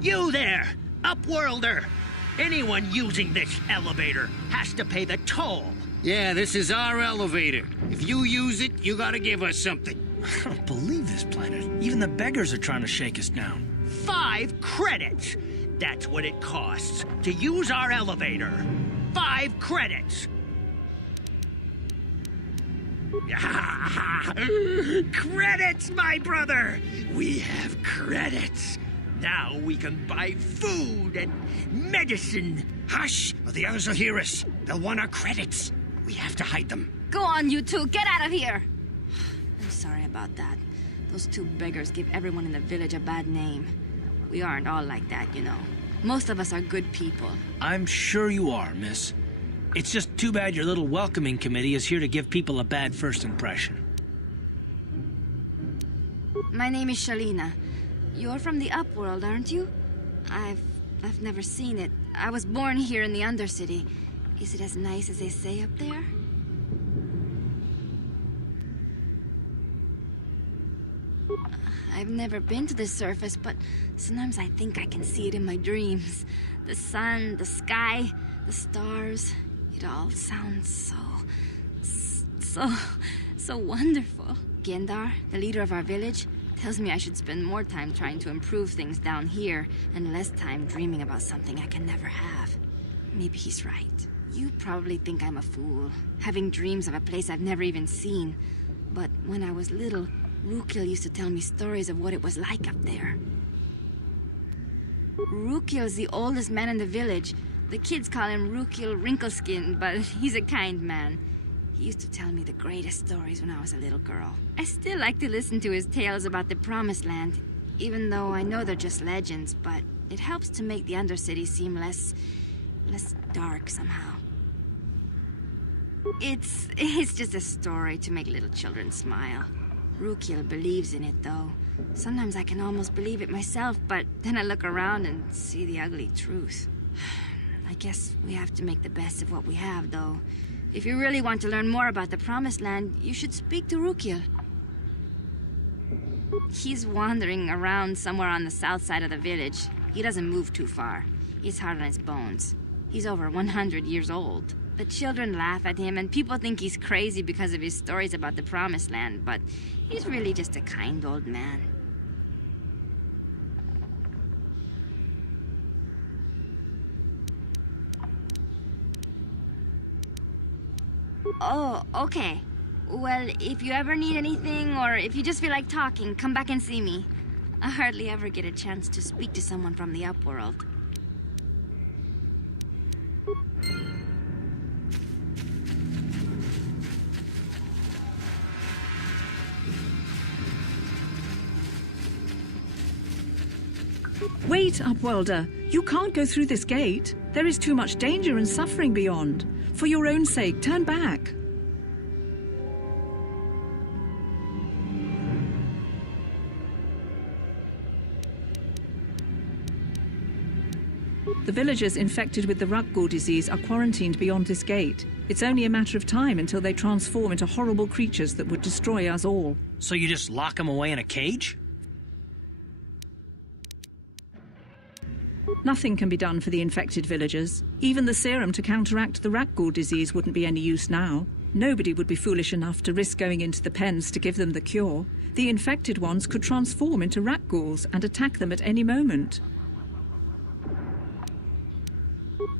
You there, Upworlder! Anyone using this elevator has to pay the toll. Yeah, this is our elevator. If you use it, you gotta give us something. I don't believe this planet. Even the beggars are trying to shake us down. 5 credits! That's what it costs to use our elevator. 5 credits! Credits, my brother! We have credits. Now we can buy food and medicine. Hush, or the others will hear us. They'll want our credits. We have to hide them. Go on, you two. Get out of here. I'm sorry about that. Those 2 beggars give everyone in the village a bad name. We aren't all like that, you know. Most of us are good people. I'm sure you are, miss. It's just too bad your little welcoming committee is here to give people a bad first impression. My name is Shalina. You're from the Upworld, aren't you? I've never seen it. I was born here in the Undercity. Is it as nice as they say up there? I've never been to the surface, but sometimes I think I can see it in my dreams. The sun, the sky, the stars. It all sounds so wonderful. Gendar, the leader of our village, tells me I should spend more time trying to improve things down here and less time dreaming about something I can never have. Maybe he's right. You probably think I'm a fool, having dreams of a place I've never even seen. But when I was little, Rukil used to tell me stories of what it was like up there. Rukil's the oldest man in the village. The kids call him Rukil Wrinkleskin, but he's a kind man. He used to tell me the greatest stories when I was a little girl. I still like to listen to his tales about the Promised Land, even though I know they're just legends, but it helps to make the Undercity seem less dark somehow. It's just a story to make little children smile. Rukil believes in it, though. Sometimes I can almost believe it myself, but then I look around and see the ugly truth. I guess we have to make the best of what we have, though. If you really want to learn more about the Promised Land, you should speak to Rukil. He's wandering around somewhere on the south side of the village. He doesn't move too far. He's hard on his bones. He's over 100 years old. The children laugh at him, and people think he's crazy because of his stories about the Promised Land, but he's really just a kind old man. Oh, okay. Well, if you ever need anything, or if you just feel like talking, come back and see me. I hardly ever get a chance to speak to someone from the Upworld. Wait, Upworlder. You can't go through this gate. There is too much danger and suffering beyond. For your own sake, turn back. The villagers infected with the Rukgul disease are quarantined beyond this gate. It's only a matter of time until they transform into horrible creatures that would destroy us all. So you just lock them away in a cage? Nothing can be done for the infected villagers. Even the serum to counteract the Rukgul disease wouldn't be any use now. Nobody would be foolish enough to risk going into the pens to give them the cure. The infected ones could transform into Rukguls and attack them at any moment.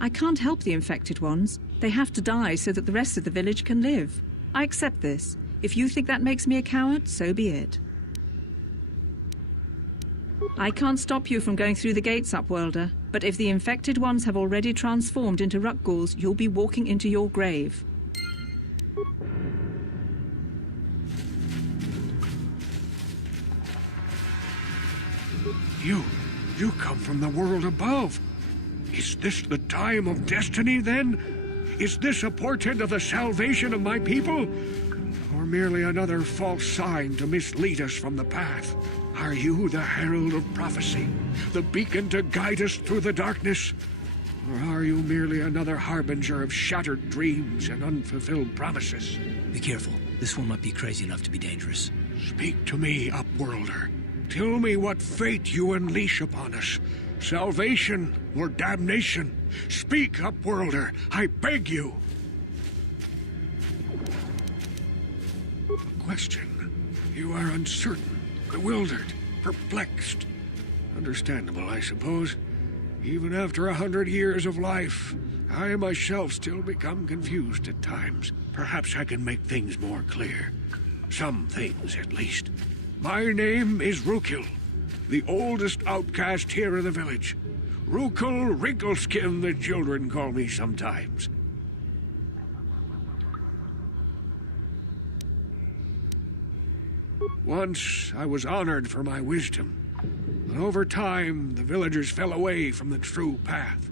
I can't help the infected ones. They have to die so that the rest of the village can live. I accept this. If you think that makes me a coward, so be it. I can't stop you from going through the gates, Upworlder, but if the infected ones have already transformed into Rukguls, you'll be walking into your grave. You come from the world above. Is this the time of destiny, then? Is this a portent of the salvation of my people? Or merely another false sign to mislead us from the path? Are you the herald of prophecy, the beacon to guide us through the darkness? Or are you merely another harbinger of shattered dreams and unfulfilled promises? Be careful. This one might be crazy enough to be dangerous. Speak to me, Upworlder. Tell me what fate you unleash upon us, Salvation or damnation? Speak, Upworlder, I beg you. A question. You are uncertain, bewildered, perplexed. Understandable, I suppose. Even after 100 years of life, I myself still become confused at times. Perhaps I can make things more clear. Some things, at least. My name is Rukil, the oldest outcast here in the village. Rukil Wrinkleskin, the children call me sometimes. Once I was honored for my wisdom, but over time the villagers fell away from the true path.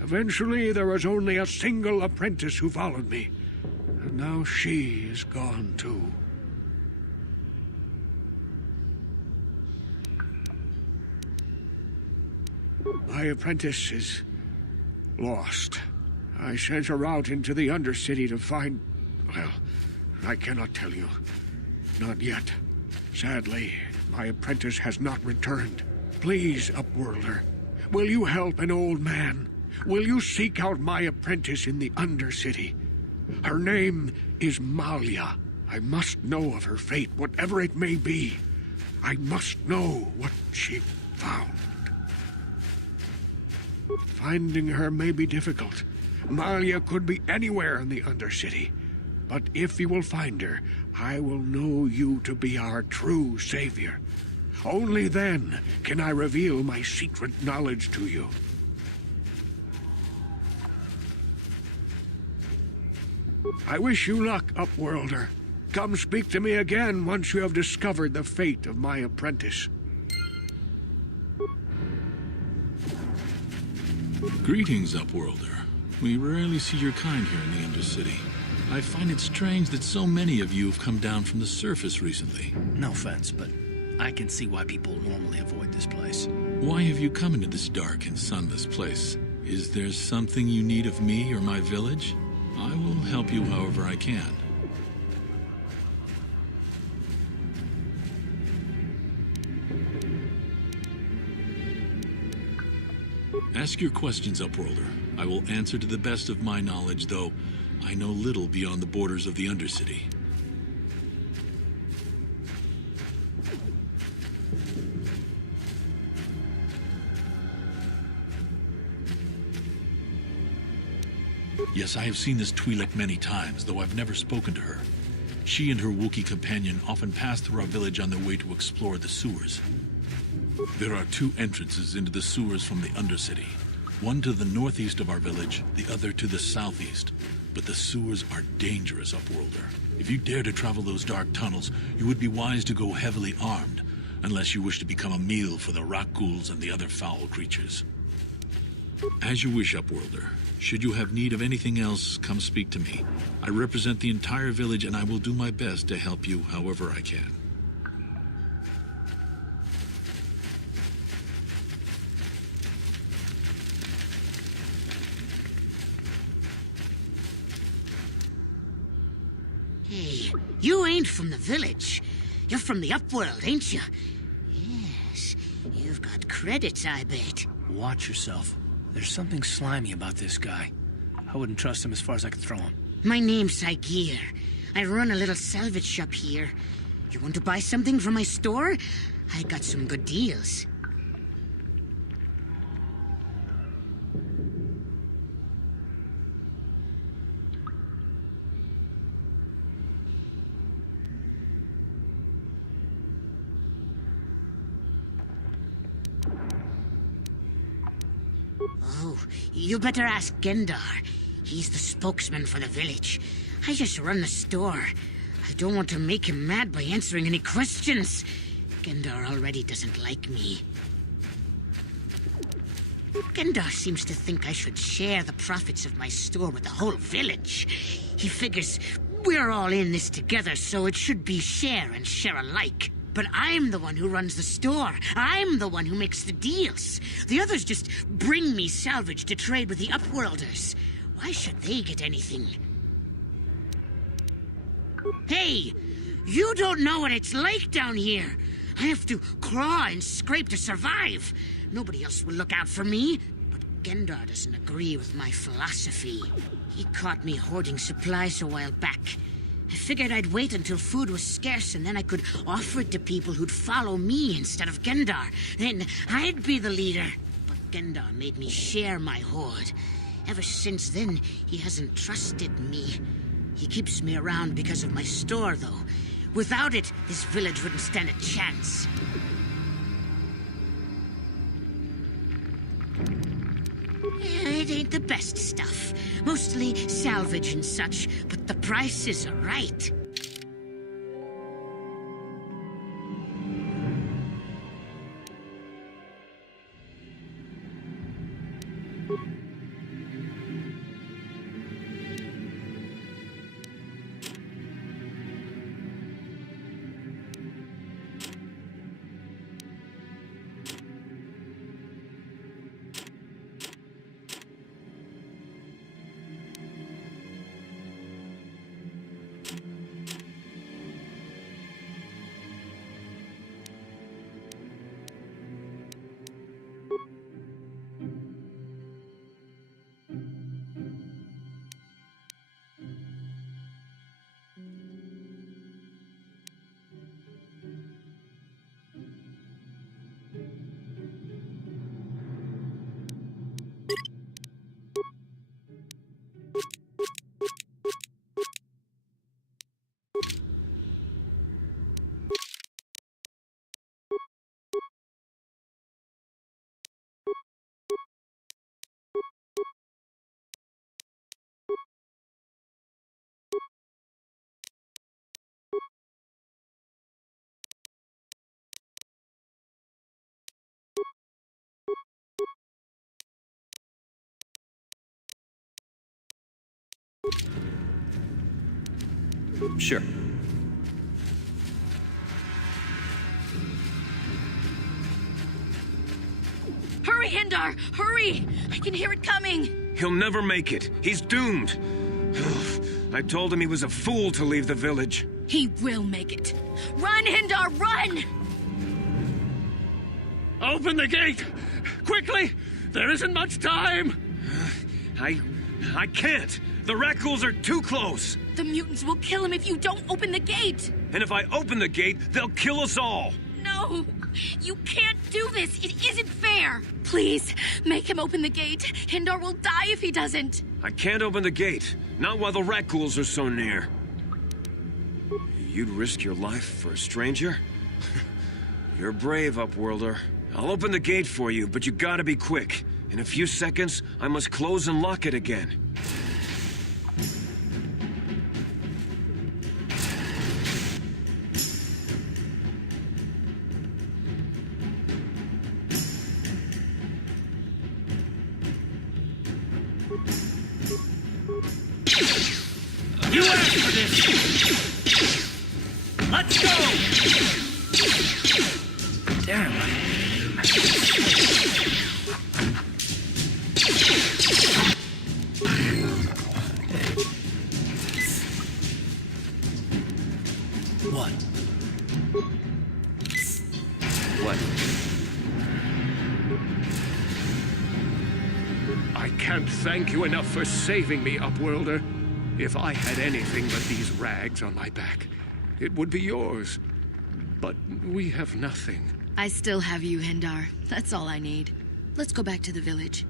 Eventually there was only a single apprentice who followed me, and now she is gone too. My apprentice is lost. I sent her out into the Undercity to find... well, I cannot tell you. Not yet. Sadly, my apprentice has not returned. Please, Upworlder, will you help an old man? Will you seek out my apprentice in the Undercity? Her name is Malia. I must know of her fate, whatever it may be. I must know what she found. Finding her may be difficult. Malia could be anywhere in the Undercity. But if you will find her, I will know you to be our true savior. Only then can I reveal my secret knowledge to you. I wish you luck, Upworlder. Come speak to me again once you have discovered the fate of my apprentice. Greetings, Upworlder. We rarely see your kind here in the Undercity. I find it strange that so many of you have come down from the surface recently. No offense, but I can see why people normally avoid this place. Why have you come into this dark and sunless place? Is there something you need of me or my village? I will help you however I can. Ask your questions, Upworlder. I will answer to the best of my knowledge, though I know little beyond the borders of the Undercity. Yes, I have seen this Twi'lek many times, though I've never spoken to her. She and her Wookiee companion often pass through our village on their way to explore the sewers. There are two entrances into the sewers from the Undercity. One to the northeast of our village, the other to the southeast. But the sewers are dangerous, Upworlder. If you dare to travel those dark tunnels, you would be wise to go heavily armed, unless you wish to become a meal for the Rakghouls and the other foul creatures. As you wish, Upworlder. Should you have need of anything else, come speak to me. I represent the entire village, and I will do my best to help you however I can. Hey, you ain't from the village. You're from the Upworld, ain't you? Yes, you've got credits, I bet. Watch yourself. There's something slimy about this guy. I wouldn't trust him as far as I could throw him. My name's Saigir. I run a little salvage shop here. You want to buy something from my store? I got some good deals. Oh, you better ask Gendar. He's the spokesman for the village. I just run the store. I don't want to make him mad by answering any questions. Gendar already doesn't like me. Gendar seems to think I should share the profits of my store with the whole village. He figures we're all in this together, so it should be share and share alike. But I'm the one who runs the store. I'm the one who makes the deals. The others just bring me salvage to trade with the Upworlders. Why should they get anything? Hey, you don't know what it's like down here. I have to claw and scrape to survive. Nobody else will look out for me. But Gendar doesn't agree with my philosophy. He caught me hoarding supplies a while back. I figured I'd wait until food was scarce and then I could offer it to people who'd follow me instead of Gendar. Then I'd be the leader. But Gendar made me share my hoard. Ever since then, he hasn't trusted me. He keeps me around because of my store, though. Without it, this village wouldn't stand a chance. It ain't the best stuff. Mostly salvage and such, but the prices are right. Sure. Hurry, Hindar! Hurry! I can hear it coming! He'll never make it. He's doomed. I told him he was a fool to leave the village. He will make it. Run, Hindar, run! Open the gate! Quickly! There isn't much time! I can't. The Rakghouls are too close. The mutants will kill him if you don't open the gate! And if I open the gate, they'll kill us all. No! You can't do this! It isn't fair! Please, make him open the gate. Hindar will die if he doesn't. I can't open the gate. Not while the Rakghouls are so near. You'd risk your life for a stranger? You're brave, Upworlder. I'll open the gate for you, but you gotta be quick. In a few seconds, I must close and lock it again. You asked for this! Let's go! Damn. What? What? I can't thank you enough for saving me, Upworlder. If I had anything but these rags on my back, it would be yours. But we have nothing. I still have you, Hindar. That's all I need. Let's go back to the village.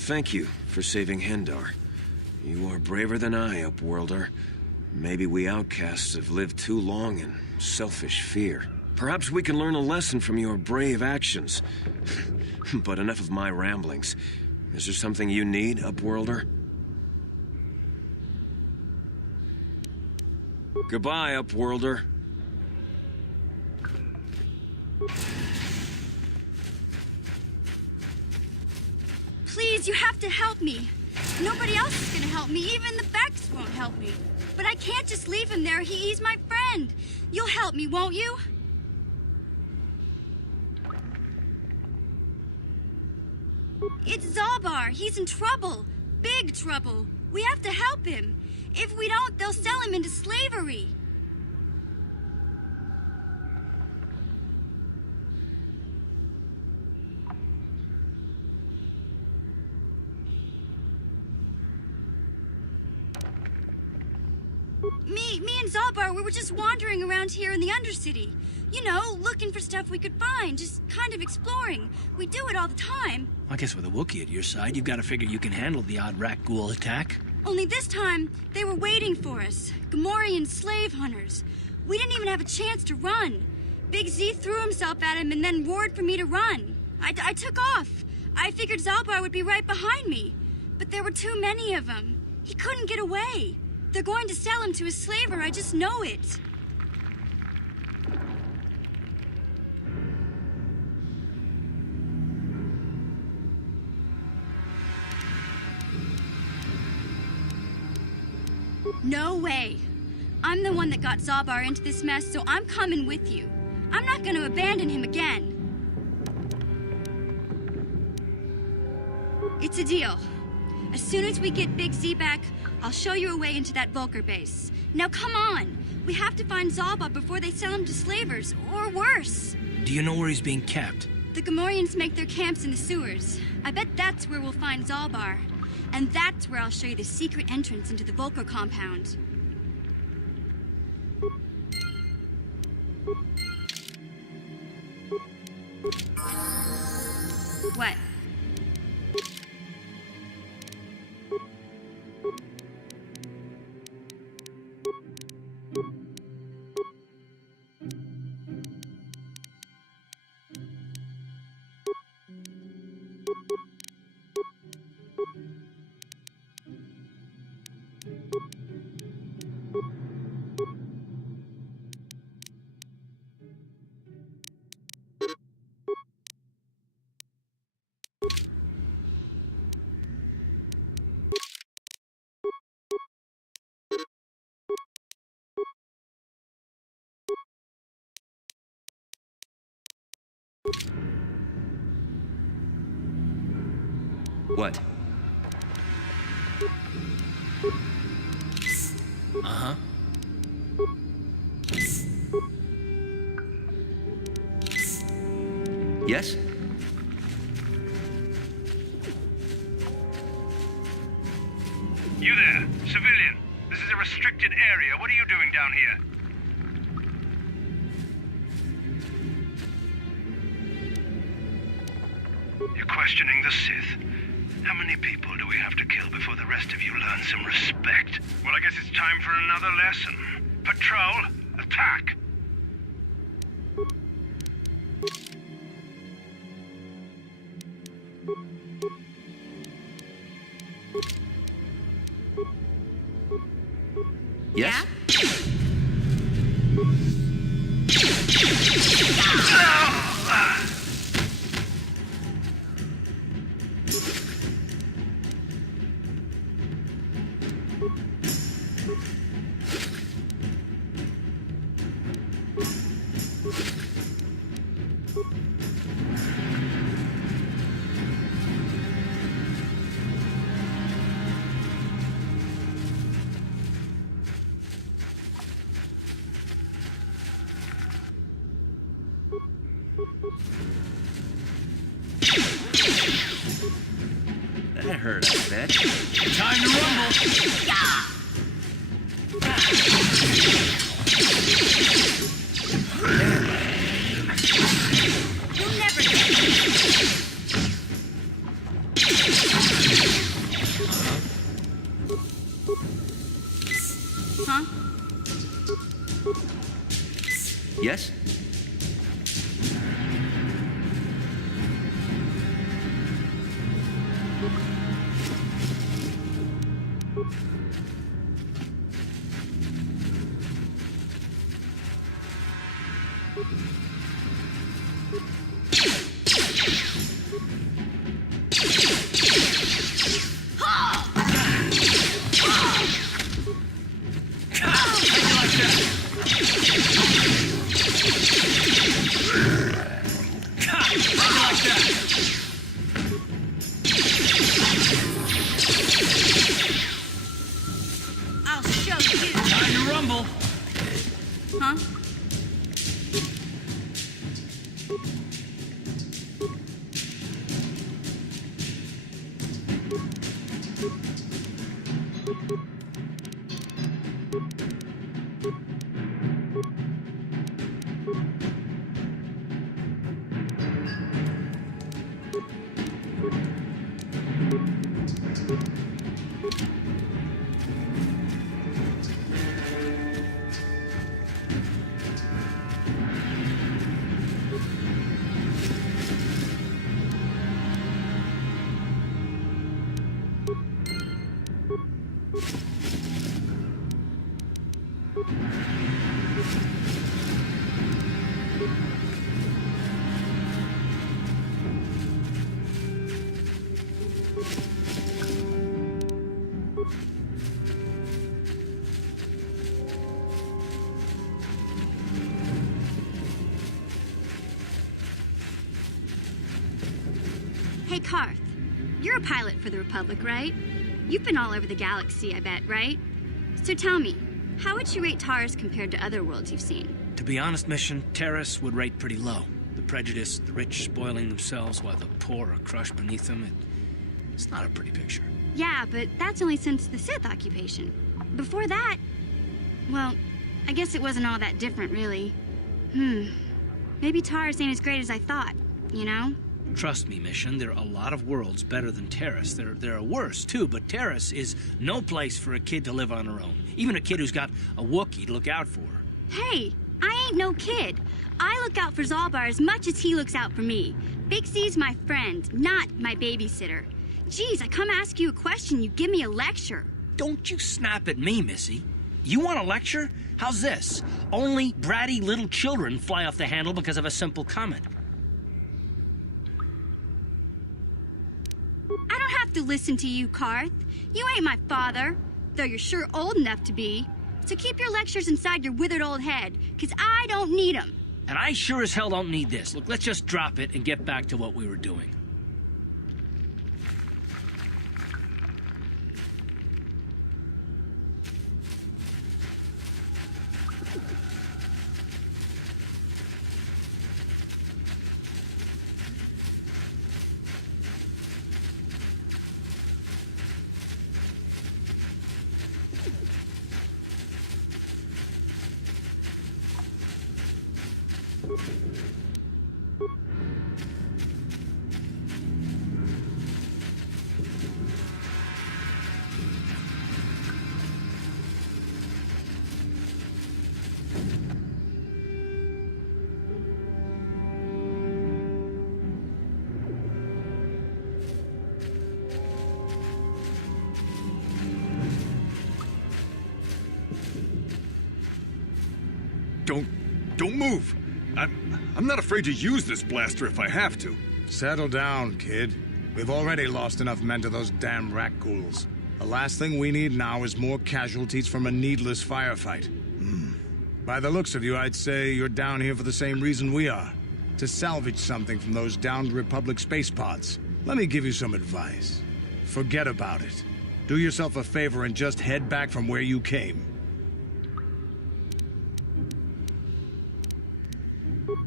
Thank you for saving Hindar. You are braver than I, Upworlder. Maybe we outcasts have lived too long in selfish fear. Perhaps we can learn a lesson from your brave actions. But enough of my ramblings. Is there something you need, Upworlder? Goodbye, Upworlder. Please, you have to help me. Nobody else is gonna help me. Even the Becks won't help me. But I can't just leave him there. He's my friend. You'll help me, won't you? It's Zalbar. He's in trouble. Big trouble. We have to help him. If we don't, they'll sell him into slavery. Me and Zalbar, we were just wandering around here in the Undercity. You know, looking for stuff we could find, just kind of exploring. We do it all the time. I guess with a Wookiee at your side, you've got to figure you can handle the odd rat ghoul attack. Only this time, they were waiting for us. Gamorrean slave hunters. We didn't even have a chance to run. Big Z threw himself at him and then roared for me to run. I took off. I figured Zalbar would be right behind me. But there were too many of them. He couldn't get away. They're going to sell him to a slaver, I just know it. No way. I'm the one that got Zalbar into this mess, so I'm coming with you. I'm not going to abandon him again. It's a deal. As soon as we get Big Z back, I'll show you a way into that Vulcar base. Now come on! We have to find Zalbar before they sell him to slavers, or worse. Do you know where he's being kept? The Gamorreans make their camps in the sewers. I bet that's where we'll find Zalbar. And that's where I'll show you the secret entrance into the Vulcar compound. What? What? Uh-huh. Yes? You there, civilian. This is a restricted area. What are you doing down here? You're questioning the Sith. How many people do we have to kill before the rest of you learn some respect? Well, I guess it's time for another lesson. Patrol, attack! Yes? That hurt, I bet. Time to rumble! You'll never get me. Huh? Yes? I'll show you. Time to rumble! Huh? Hey, Karth. You're a pilot for the Republic, right? You've been all over the galaxy, I bet, right? So tell me, how would you rate Taurus compared to other worlds you've seen? To be honest, Mission, Terrace would rate pretty low. The prejudice, the rich spoiling themselves while the poor are crushed beneath them. It's not a pretty picture. Yeah, but that's only since the Sith occupation. Before that, well, I guess it wasn't all that different, really. Maybe Taurus ain't as great as I thought, you know? Trust me, Mission, there are a lot of worlds better than Terrace. There are worse, too, but Terrace is no place for a kid to live on her own. Even a kid who's got a Wookiee to look out for. Hey, I ain't no kid. I look out for Zalbar as much as he looks out for me. Big C's my friend, not my babysitter. Geez, I come ask you a question, you give me a lecture. Don't you snap at me, Missy. You want a lecture? How's this? Only bratty little children fly off the handle because of a simple comment. I don't have to listen to you, Karth. You ain't my father, though you're sure old enough to be. So keep your lectures inside your withered old head, 'cause I don't need 'em. And I sure as hell don't need this. Look, let's just drop it and get back to what we were doing. Don't move. I'm not afraid to use this blaster if I have to. Settle down, kid. We've already lost enough men to those damn Rakghouls. The last thing we need now is more casualties from a needless firefight. By the looks of you, I'd say you're down here for the same reason we are. To salvage something from those downed Republic space pods. Let me give you some advice. Forget about it. Do yourself a favor and just head back from where you came.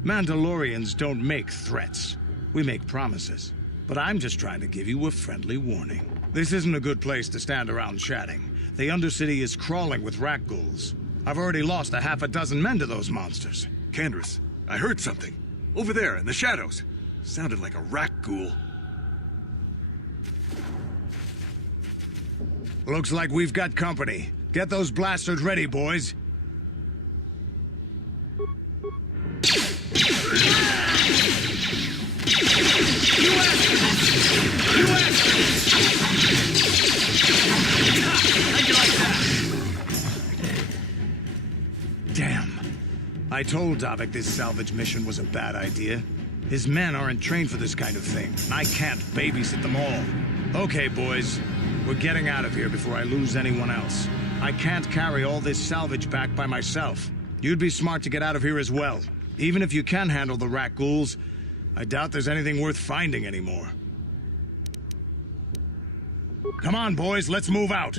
Mandalorians don't make threats. We make promises. But I'm just trying to give you a friendly warning. This isn't a good place to stand around chatting. The Undercity is crawling with Rakghouls. I've already lost a half a dozen men to those monsters. Canderous, I heard something. Over there, in the shadows. Sounded like a Rakghoul. Looks like we've got company. Get those blasters ready, boys. Damn. I told Davik this salvage mission was a bad idea. His men aren't trained for this kind of thing. I can't babysit them all. Okay, boys. We're getting out of here before I lose anyone else. I can't carry all this salvage back by myself. You'd be smart to get out of here as well. Even if you can handle the Rakghouls, I doubt there's anything worth finding anymore. Come on, boys, let's move out.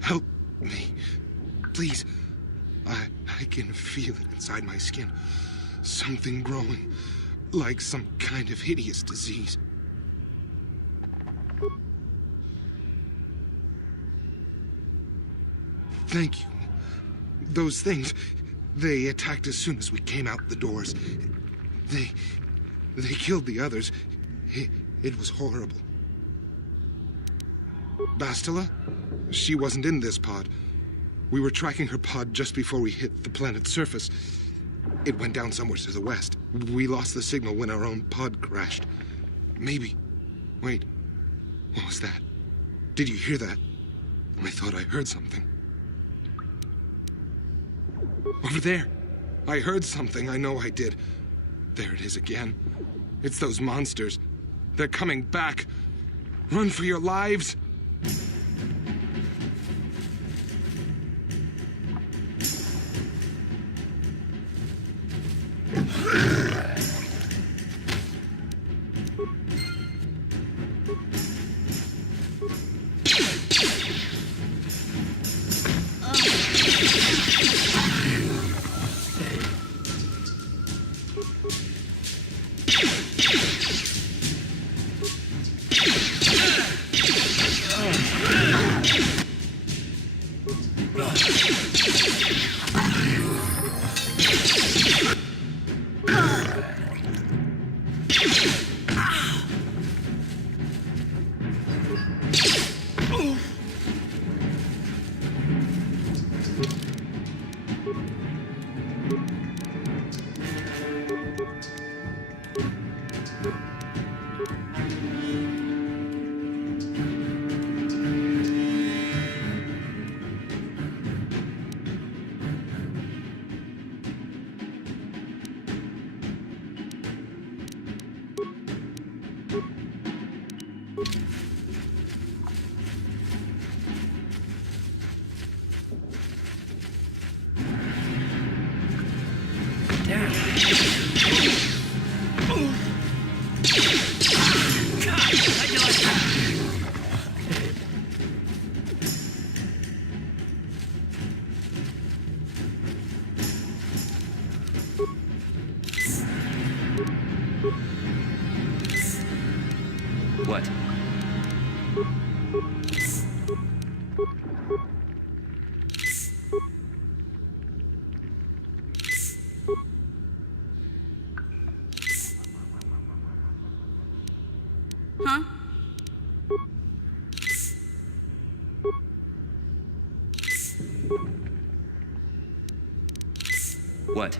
Help me. Please. I can feel it inside my skin. Something growing. Like some kind of hideous disease. Thank you. Those things, they attacked as soon as we came out the doors. They killed the others. It was horrible. Bastila? She wasn't in this pod. We were tracking her pod just before we hit the planet's surface. It went down somewhere to the west. We lost the signal when our own pod crashed. Maybe. Wait. What was that? Did you hear that? I thought I heard something. Over there. I heard something. I know I did. There it is again. It's those monsters. They're coming back. Run for your lives. What? Huh? What?